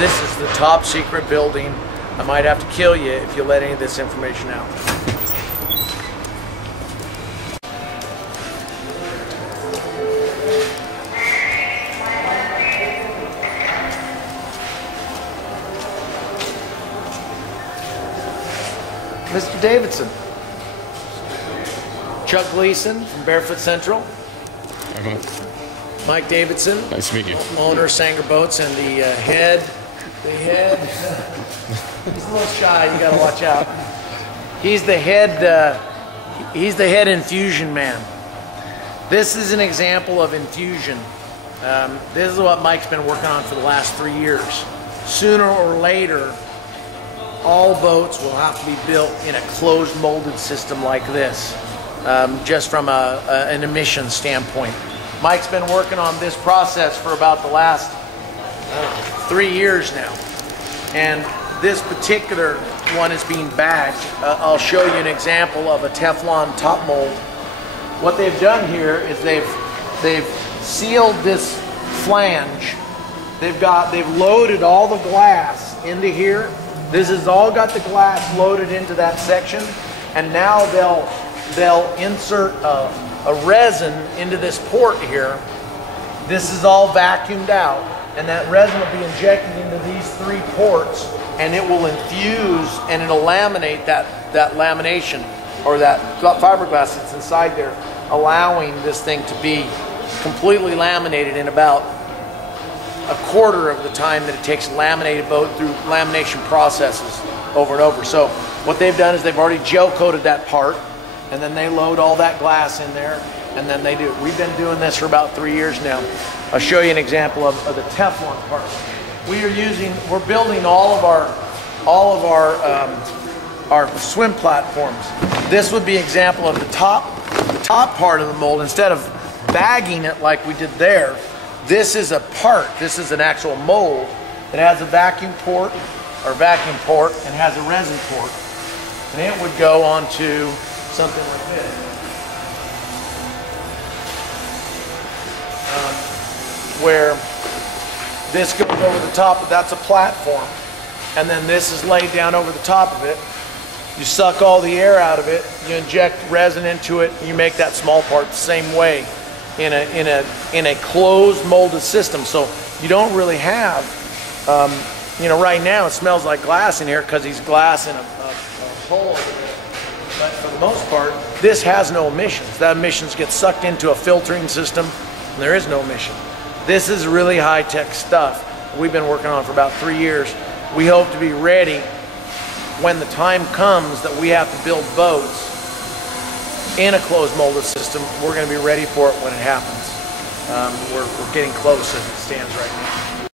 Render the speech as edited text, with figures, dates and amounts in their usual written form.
This is the top secret building. I might have to kill you if you let any of this information out. Mr. Davidson. Chuck Gleason from Barefoot Central. Mike Davidson. Nice to meet you. Owner of Sanger Boats and the head. He's a little shy, you gotta watch out. He's the head infusion man. This is an example of infusion. This is what Mike's been working on for the last 3 years. Sooner or later, all boats will have to be built in a closed molded system like this, just from an emission standpoint. Mike's been working on this process for about the last 3 years now. And this particular one is being bagged. I'll show you an example of a Teflon top mold. What they've done here is they've sealed this flange. They've loaded all the glass into here. This has all got the glass loaded into that section, and now they'll insert a resin into this port here. This is all vacuumed out, and that resin will be injected into these 3 ports, and it will infuse and it'll laminate that lamination, or that fiberglass that's inside there, allowing this thing to be completely laminated in about a quarter of the time that it takes a laminated boat through lamination processes over and over. So what they've done is they've already gel coated that part, and then they load all that glass in there, and then they do it. We've been doing this for about 3 years now. I'll show you an example of the Teflon part. We're building all of our swim platforms. This would be an example of the top part of the mold. Instead of bagging it like we did there, this is a part. This is an actual mold that has a vacuum port and has a resin port, and it would go onto something like this. Where this goes over the top, that's a platform, and then this is laid down over the top of it. You suck all the air out of it, you inject resin into it, and you make that small part the same way in a closed molded system. So you don't really have, right now it smells like glass in here because he's glass in a hole. But for the most part, this has no emissions. That emissions get sucked into a filtering system, and there is no emission. This is really high-tech stuff we've been working on for about 3 years. We hope to be ready when the time comes that we have to build boats in a closed molded system. We're going to be ready for it when it happens. We're getting close as it stands right now.